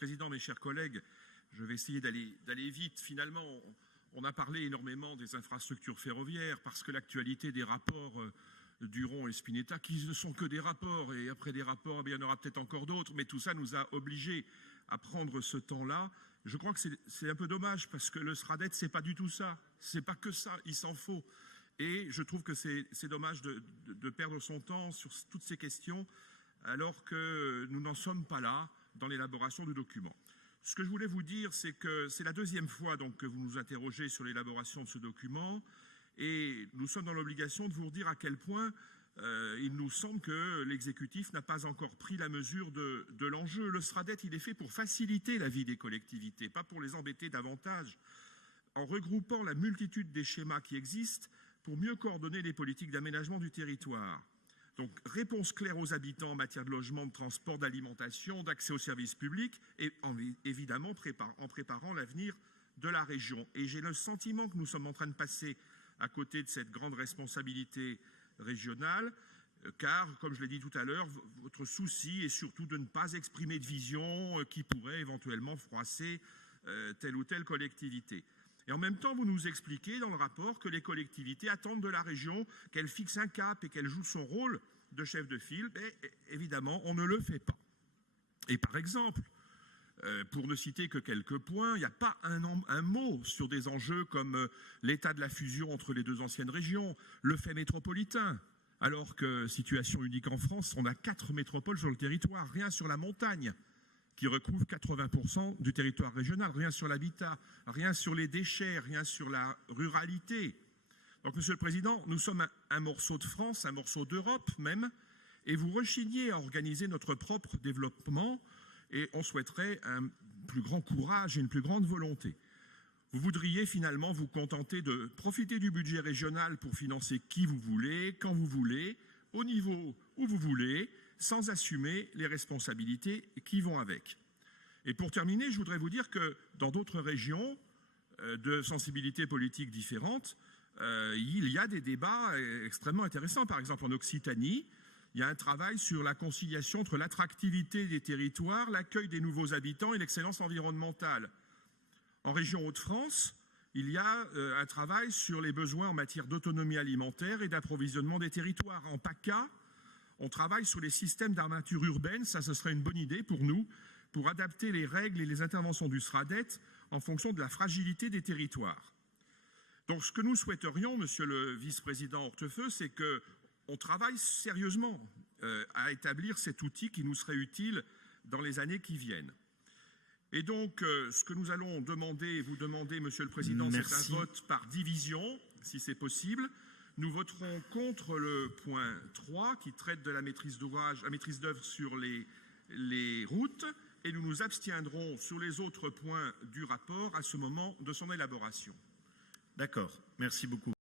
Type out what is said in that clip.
Président, mes chers collègues, je vais essayer d'aller vite. Finalement, on a parlé énormément des infrastructures ferroviaires parce que l'actualité des rapports Duron et Spinetta, qui ne sont que des rapports, et après des rapports, il y en aura peut-être encore d'autres, mais tout ça nous a obligés à prendre ce temps-là. Je crois que c'est un peu dommage parce que le SRADET, c'est pas du tout ça. C'est pas que ça, il s'en faut. Et je trouve que c'est dommage de perdre son temps sur toutes ces questions alors que nous n'en sommes pas là dans l'élaboration du document. Ce que je voulais vous dire, c'est que c'est la deuxième fois donc, que vous nous interrogez sur l'élaboration de ce document et nous sommes dans l'obligation de vous dire à quel point il nous semble que l'exécutif n'a pas encore pris la mesure de l'enjeu. Le SRADET, il est fait pour faciliter la vie des collectivités, pas pour les embêter davantage, en regroupant la multitude des schémas qui existent pour mieux coordonner les politiques d'aménagement du territoire. Donc, réponse claire aux habitants en matière de logement, de transport, d'alimentation, d'accès aux services publics et évidemment en préparant l'avenir de la région. Et j'ai le sentiment que nous sommes en train de passer à côté de cette grande responsabilité régionale, car, comme je l'ai dit tout à l'heure, votre souci est surtout de ne pas exprimer de vision qui pourrait éventuellement froisser telle ou telle collectivité. Et en même temps, vous nous expliquez dans le rapport que les collectivités attendent de la région qu'elle fixe un cap et qu'elle joue son rôle de chef de file. Mais évidemment, on ne le fait pas. Et par exemple, pour ne citer que quelques points, il n'y a pas un mot sur des enjeux comme l'état de la fusion entre les deux anciennes régions, le fait métropolitain, alors que, situation unique en France, on a 4 métropoles sur le territoire, rien sur la montagne, qui recouvre 80% du territoire régional, rien sur l'habitat, rien sur les déchets, rien sur la ruralité. Donc, Monsieur le Président, nous sommes un morceau de France, un morceau d'Europe même, et vous rechignez à organiser notre propre développement, et on souhaiterait un plus grand courage et une plus grande volonté. Vous voudriez finalement vous contenter de profiter du budget régional pour financer qui vous voulez, quand vous voulez, au niveau où vous voulez, sans assumer les responsabilités qui vont avec. Et pour terminer, je voudrais vous dire que dans d'autres régions de sensibilités politiques différentes, il y a des débats extrêmement intéressants. Par exemple, en Occitanie, il y a un travail sur la conciliation entre l'attractivité des territoires, l'accueil des nouveaux habitants et l'excellence environnementale. En région Hauts-de-France, il y a un travail sur les besoins en matière d'autonomie alimentaire et d'approvisionnement des territoires. En PACA, on travaille sur les systèmes d'armature urbaine, ça ce serait une bonne idée pour nous, pour adapter les règles et les interventions du SRADET en fonction de la fragilité des territoires. Donc ce que nous souhaiterions, Monsieur le Vice-président Hortefeux, c'est qu'on travaille sérieusement à établir cet outil qui nous serait utile dans les années qui viennent. Et donc, ce que nous allons demander et vous demander, Monsieur le Président, c'est un vote par division, si c'est possible. Nous voterons contre le point 3 qui traite de la maîtrise d'ouvrage, la maîtrise d'œuvre sur les routes et nous nous abstiendrons sur les autres points du rapport à ce moment de son élaboration. D'accord. Merci beaucoup.